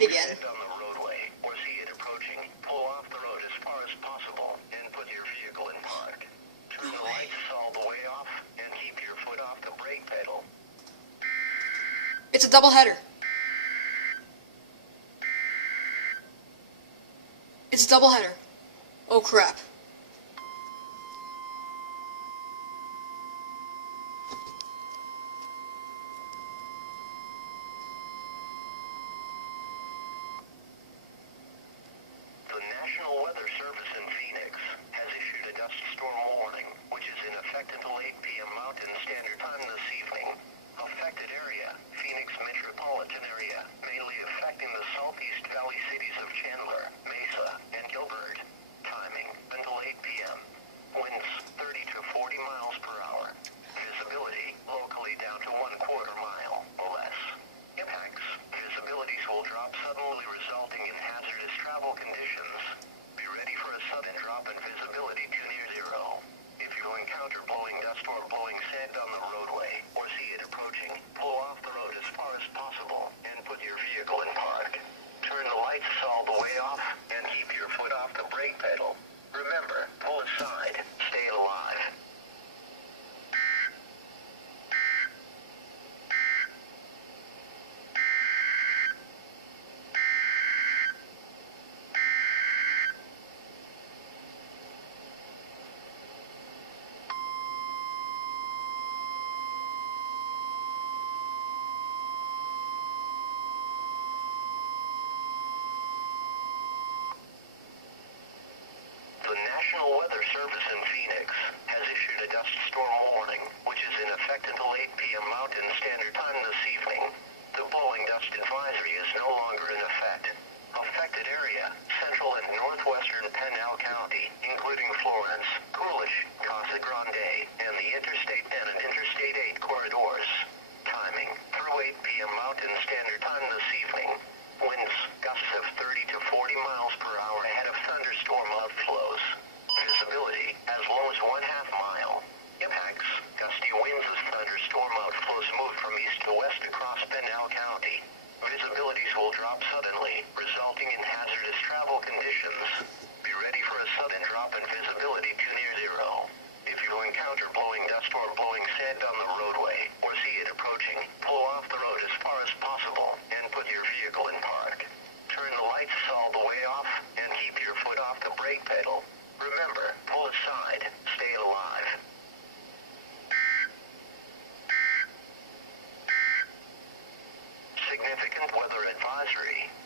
sand again. On the roadway or see it approaching, pull off the road as far as possible and put your vehicle in park. Turn the lights all the way off and keep your foot off the brake pedal. It's a double header. It's a double header. Oh crap. The National Weather Service in Phoenix has issued a dust storm warning, which is in effect until 8 p.m. Mountain Standard Time this evening. Affected area, Phoenix metropolitan area, mainly affecting the southeast valley cities of Chandler, Mesa, and Gilbert. Timing until 8 p.m. Winds 30 to 40 miles per hour. Visibility locally down to 1/4 mile or less. Impacts, visibilities will drop suddenly, resulting in hazardous travel conditions. Be ready for a sudden drop in visibility to near zero. If you encounter blowing dust or blowing sand on the roadway or see it approaching, pull off the road as far as possible and put your vehicle in park. Turn the lights all the way off and keep your foot off the brake pedal. Remember, pull aside, stay alive. The National Weather Service in Phoenix has issued a dust storm warning, which is in effect until 8 p.m. Mountain Standard Time this evening. The blowing dust advisory is no longer in effect. Affected area, central and northwestern Pinal County, including Florence, Coolidge, Casa Grande, and the Interstate and Interstate 8 corridors. Timing through 8 p.m. Mountain Standard Time this evening. Winds gusts of 30 to 40 miles per hour ahead of thunderstorm outflows. Visibility as low as 1/2 mile. Impacts, gusty winds as thunderstorm outflows move from east to west across Pinal County. Visibilities will drop suddenly, resulting in hazardous travel conditions. Be ready for a sudden drop in visibility to near zero. If you encounter blowing dust or blowing sand on the roadway or see it approaching, pull off the road as far as possible and put your vehicle in park. Turn the lights all the way off and keep your foot off the brake pedal. Remember, pull aside, stay alive. Significant weather advisory.